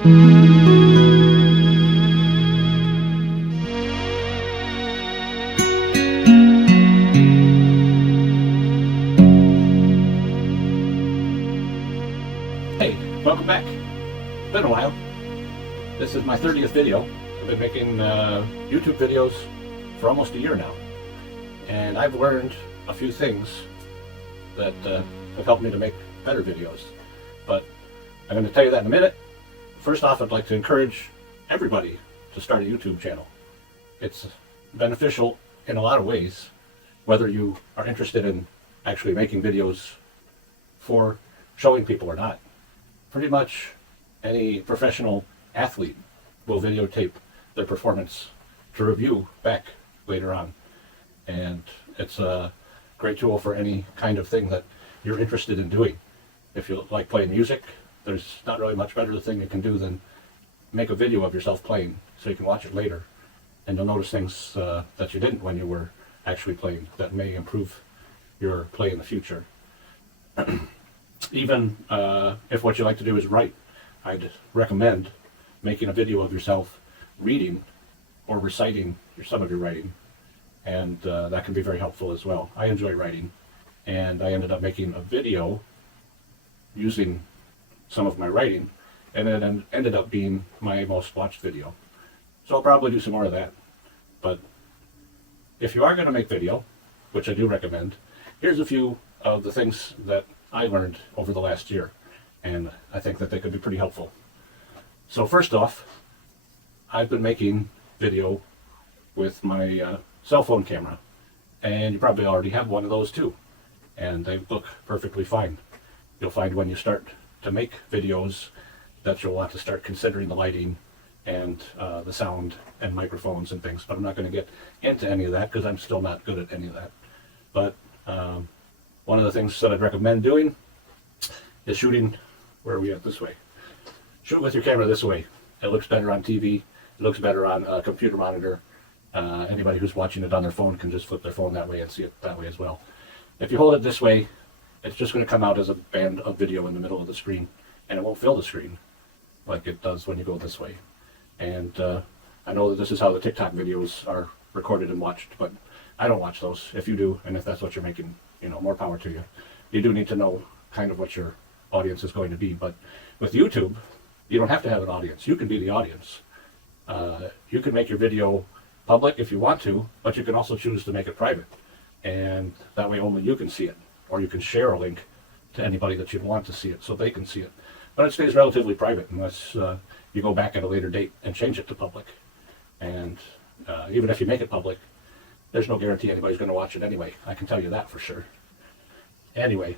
Hey, welcome back. It's been a while. This is my 30th video. I've been making YouTube videos for almost a year now. And I've learned a few things that have helped me to make better videos. But I'm going to tell you that in a minute. First off, I'd like to encourage everybody to start a YouTube channel. It's beneficial in a lot of ways, whether you are interested in actually making videos for showing people or not. Pretty much any professional athlete will videotape their performance to review back later on. And it's a great tool for any kind of thing that you're interested in doing. If you like playing music, there's not really much better thing you can do than make a video of yourself playing so you can watch it later. And you'll notice things that you didn't when you were actually playing that may improve your play in the future. Even if what you like to do is write, I'd recommend making a video of yourself reading or reciting some of your writing, and that can be very helpful as well. I enjoy writing, and I ended up making a video using some of my writing, and it ended up being my most watched video. So I'll probably do some more of that. But if you are going to make video, which I do recommend, here's a few of the things that I learned over the last year, and I think that they could be pretty helpful. So first off, I've been making video with my cell phone camera, and you probably already have one of those too, and they look perfectly fine. You'll find when you start to make videos that you'll want to start considering the lighting and the sound and microphones and things, but I'm not going to get into any of that because I'm still not good at any of that. But one of the things that I'd recommend doing is shooting, where are we at, this way. Shoot with your camera this way. It looks better on TV. It looks better on a computer monitor. Anybody who's watching it on their phone can just flip their phone that way and see it that way as well. If you hold it this way, it's just going to come out as a band of video in the middle of the screen, and it won't fill the screen like it does when you go this way. And I know that this is how the TikTok videos are recorded and watched, but I don't watch those. If you do, and if that's what you're making, more power to you. You do need to know kind of what your audience is going to be. But with YouTube, you don't have to have an audience. You can be the audience. You can make your video public if you want to, but you can also choose to make it private. And that way only you can see it. Or you can share a link to anybody that you want to see it so they can see it. But it stays relatively private unless you go back at a later date and change it to public. And even if you make it public, there's no guarantee anybody's going to watch it anyway. I can tell you that for sure. Anyway,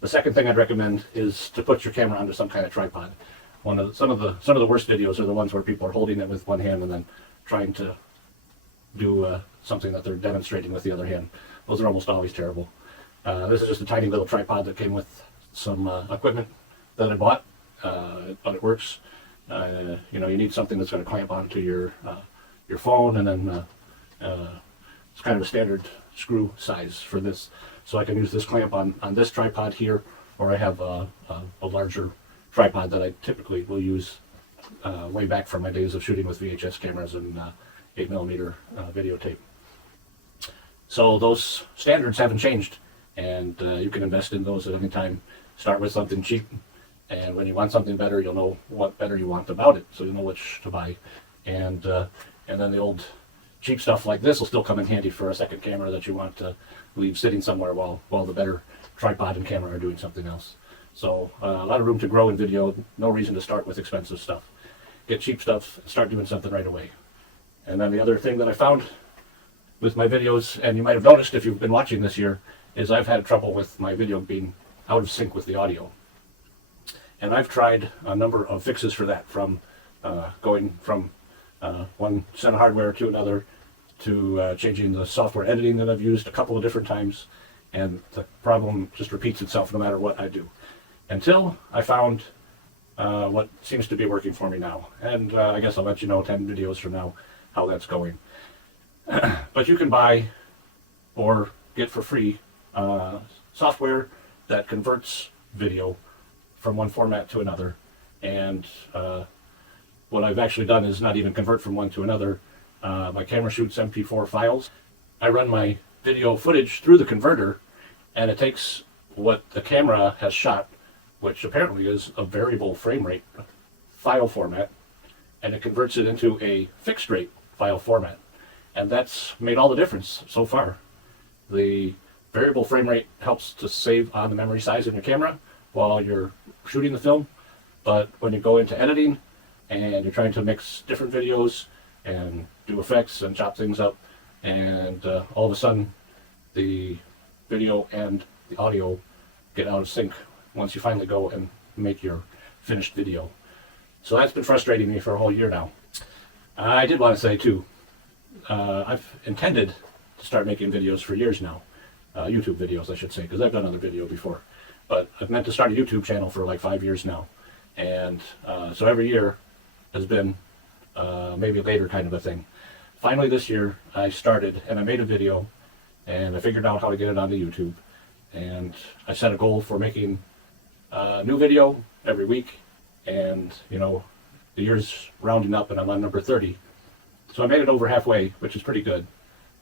the second thing I'd recommend is to put your camera onto some kind of tripod. Some of the worst videos are the ones where people are holding it with one hand and then trying to do something that they're demonstrating with the other hand. Those are almost always terrible. This is just a tiny little tripod that came with some equipment that I bought, but it works. You need something that's going to clamp onto your phone, and then it's kind of a standard screw size for this. So I can use this clamp on this tripod here, or I have a larger tripod that I typically will use way back from my days of shooting with VHS cameras and 8mm videotape. So those standards haven't changed, and you can invest in those at any time. Start with something cheap, and when you want something better, you'll know what better you want about it, so you'll know which to buy. And then the old cheap stuff like this will still come in handy for a second camera that you want to leave sitting somewhere while the better tripod and camera are doing something else. So a lot of room to grow in video. No reason to start with expensive stuff. Get cheap stuff and start doing something right away. And then the other thing that I found with my videos, and you might have noticed if you've been watching this year, is I've had trouble with my video being out of sync with the audio. And I've tried a number of fixes for that, from going from one set of hardware to another, to changing the software editing that I've used a couple of different times, and the problem just repeats itself no matter what I do. Until I found what seems to be working for me now. And I guess I'll let you know 10 videos from now how that's going. But you can buy or get for free software that converts video from one format to another, and what I've actually done is not even convert from one to another. My camera shoots MP4 files. I run my video footage through the converter, and it takes what the camera has shot, which apparently is a variable frame rate file format, and it converts it into a fixed rate file format. And that's made all the difference so far. The variable frame rate helps to save on the memory size in your camera while you're shooting the film, but when you go into editing and you're trying to mix different videos and do effects and chop things up, and all of a sudden the video and the audio get out of sync once you finally go and make your finished video. So that's been frustrating me for a whole year now. I did want to say too, I've intended to start making videos for years now. YouTube videos, I should say, because I've done other video before. But I've meant to start a YouTube channel for like 5 years now. And so every year has been maybe later kind of a thing. Finally this year I started and I made a video and I figured out how to get it onto YouTube. And I set a goal for making a new video every week. And, you know, the year's rounding up and I'm on number 30. So I made it over halfway, which is pretty good.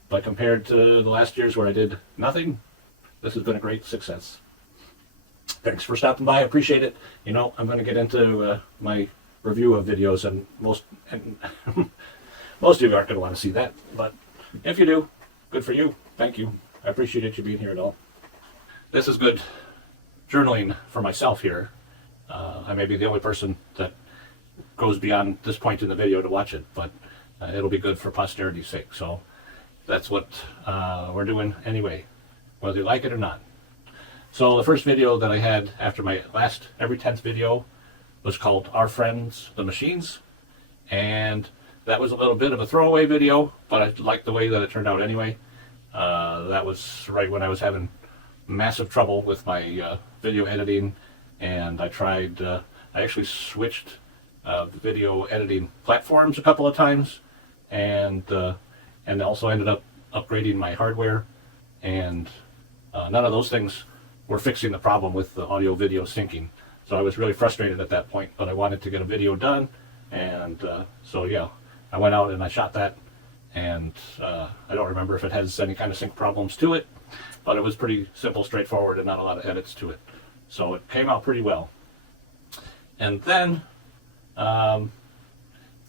But compared to the last years where I did nothing, this has been a great success. Thanks for stopping by. I appreciate it. You know, I'm going to get into my review of videos, and most of you aren't going to want to see that. But if you do, good for you. Thank you. I appreciate you being here at all. This is good journaling for myself here. I may be the only person that goes beyond this point in the video to watch it, but it'll be good for posterity's sake. So that's what we're doing anyway, whether you like it or not. So the first video that I had after my last every 10th video was called Our Friends the Machines, and that was a little bit of a throwaway video, but I liked the way that it turned out anyway. That was right when I was having massive trouble with my video editing, and I actually switched video editing platforms a couple of times, and also ended up upgrading my hardware, and none of those things were fixing the problem with the audio video syncing. So I was really frustrated at that point, but I wanted to get a video done, and so yeah, I went out and I shot that, and I don't remember if it has any kind of sync problems to it, but it was pretty simple, straightforward, and not a lot of edits to it. So it came out pretty well. And then I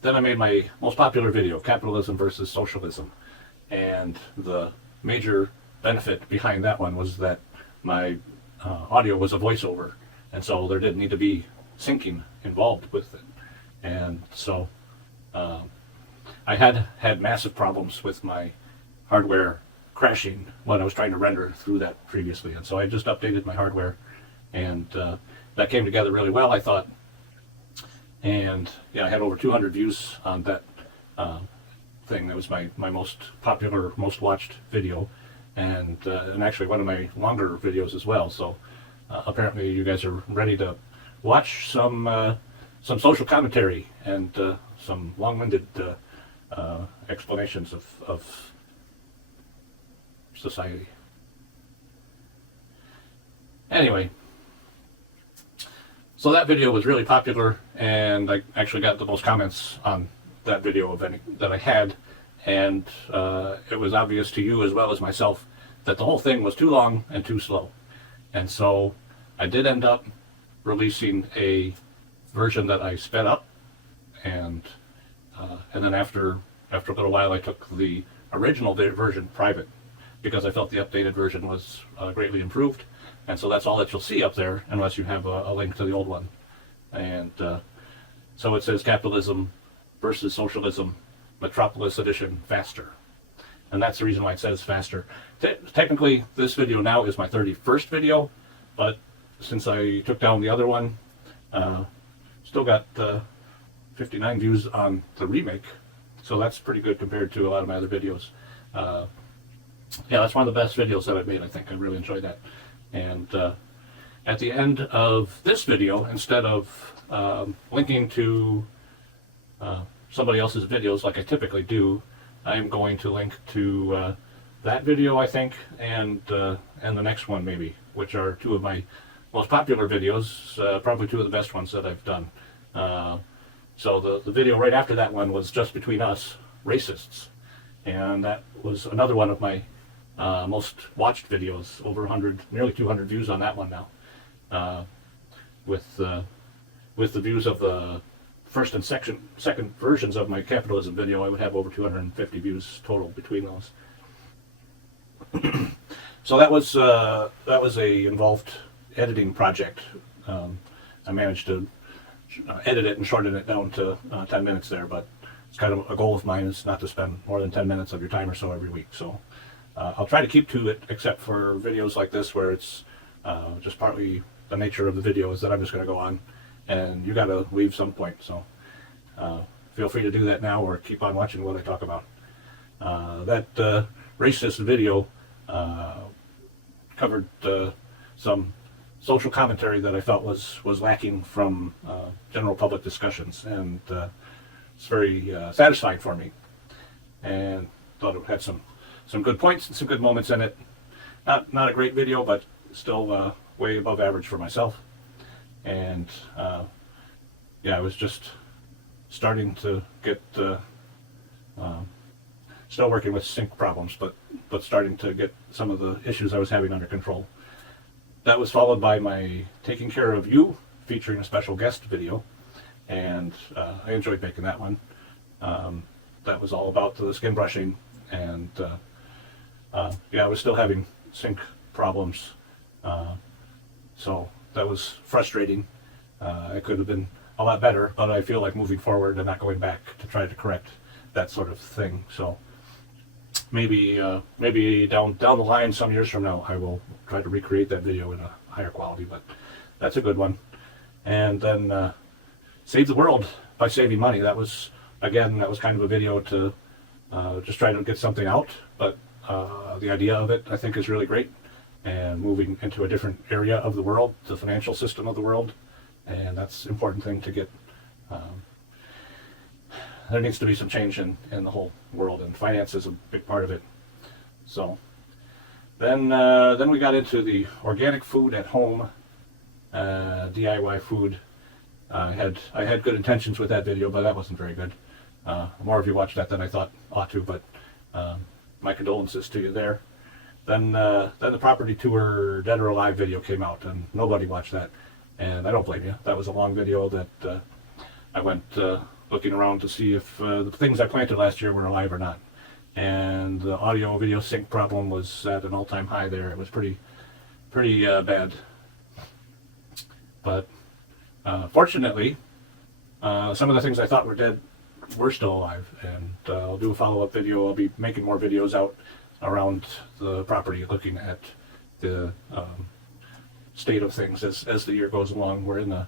made my most popular video, Capitalism versus Socialism. And the major benefit behind that one was that my audio was a voiceover, and so there didn't need to be syncing involved with it. And so I had massive problems with my hardware crashing when I was trying to render through that previously. And so I just updated my hardware, and that came together really well, I thought. And yeah, I had over 200 views on that thing. That was my most popular, most watched video, and actually one of my longer videos as well. So apparently you guys are ready to watch some social commentary and some long-winded explanations of society. Anyway, so that video was really popular, and I actually got the most comments on that video of any that I had, and it was obvious to you as well as myself that the whole thing was too long and too slow. And so I did end up releasing a version that I sped up, and then after a little while I took the original version private, because I felt the updated version was greatly improved. And so that's all that you'll see up there, unless you have a link to the old one. And so it says Capitalism versus Socialism, Metropolis Edition, faster. And that's the reason why it says faster. Technically, this video now is my 31st video, but since I took down the other one, still got 59 views on the remake. So that's pretty good compared to a lot of my other videos. Yeah, that's one of the best videos that I've made, I think. I really enjoyed that. And at the end of this video, instead of linking to somebody else's videos like I typically do, I'm going to link to that video, I think, and the next one maybe, which are two of my most popular videos, probably two of the best ones that I've done. So the video right after that one was Just Between Us, Racists. And that was another one of my most watched videos, over 100, nearly 200 views on that one now. With the views of the first and second versions of my capitalism video, I would have over 250 views total between those. So that was a involved editing project. I managed to edit it and shorten it down to 10 minutes there, but it's kind of a goal of mine is not to spend more than 10 minutes of your time or so every week. So I'll try to keep to it, except for videos like this where it's just partly the nature of the video is that I'm just going to go on and you got to leave some point. So feel free to do that now or keep on watching what I talk about. That racist video covered some social commentary that I felt was lacking from general public discussions, and it's very satisfying for me, and thought it had some good points and some good moments in it. Not a great video, but still way above average for myself. And yeah, I was just starting to get still working with sync problems, but starting to get some of the issues I was having under control. That was followed by my Taking Care of You, featuring a special guest video, and I enjoyed making that one. That was all about the skin brushing, and yeah, I was still having sync problems, so that was frustrating. It could have been a lot better, but I feel like moving forward and not going back to try to correct that sort of thing. So maybe down the line, some years from now, I will try to recreate that video in a higher quality, but that's a good one. And then Save the World by Saving Money. That was kind of a video to just try to get something out, but the idea of it I think is really great, and moving into a different area of the world, the financial system of the world, and that's an important thing to get. There needs to be some change in the whole world, and finance is a big part of it. So then we got into the organic food at home, DIY food. I had good intentions with that video, but that wasn't very good. More of you watched that than I thought ought to, but my condolences to you there. Then the property tour Dead or Alive video came out, and nobody watched that, and I don't blame you. That was a long video that I went looking around to see if the things I planted last year were alive or not. And the audio video sync problem was at an all-time high there. It was pretty bad. But fortunately, some of the things I thought were dead were still alive. And I'll do a follow-up video. I'll be making more videos out around the property, looking at the state of things as the year goes along. We're in the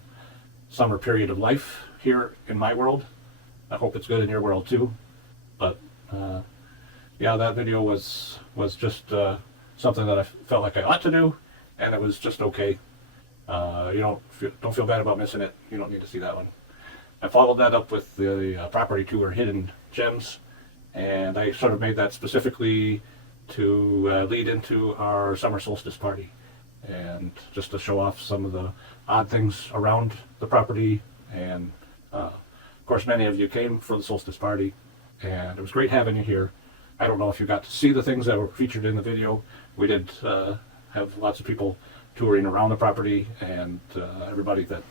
summer period of life here in my world. I hope it's good in your world too. But yeah, that video was just something that I felt like I ought to do, and it was just okay. You don't feel bad about missing it. You don't need to see that one. I followed that up with the property tour Hidden Gems, and I sort of made that specifically to lead into our summer solstice party, and just to show off some of the odd things around the property. And of course, many of you came for the solstice party, and it was great having you here. I don't know if you got to see the things that were featured in the video. We did have lots of people touring around the property, and everybody that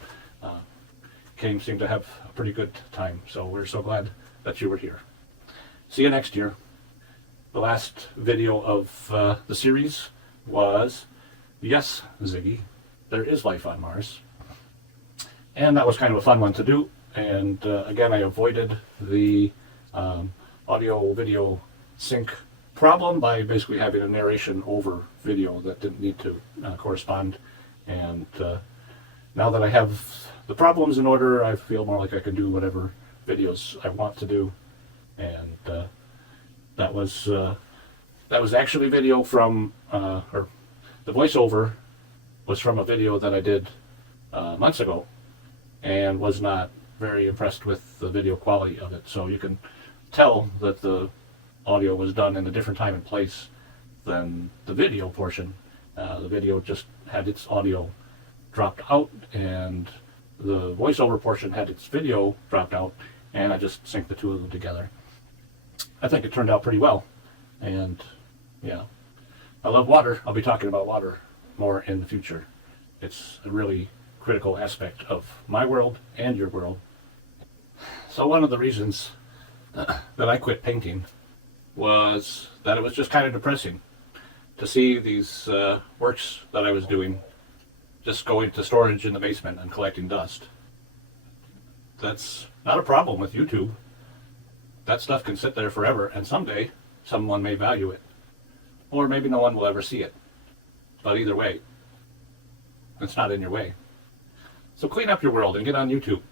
came seemed to have a pretty good time. So we're so glad that you were here. See you next year. The last video of the series was, yes, Ziggy, there is life on Mars. And that was kind of a fun one to do. And again, I avoided the audio-video sync problem by basically having a narration over video that didn't need to correspond. And now that I have the problems in order, I feel more like I can do whatever videos I want to do. And that was actually video from, or the voiceover was from a video that I did months ago, and was not very impressed with the video quality of it. So you can tell that the audio was done in a different time and place than the video portion. The video just had its audio dropped out, and the voiceover portion had its video dropped out, and I just synced the two of them together. I think it turned out pretty well, and yeah, I love water. I'll be talking about water more in the future. It's a really critical aspect of my world and your world. So one of the reasons that I quit painting was that it was just kind of depressing to see these works that I was doing just going to storage in the basement and collecting dust. That's not a problem with YouTube. That stuff can sit there forever, and someday someone may value it. Or maybe no one will ever see it. But either way, it's not in your way. So clean up your world and get on YouTube.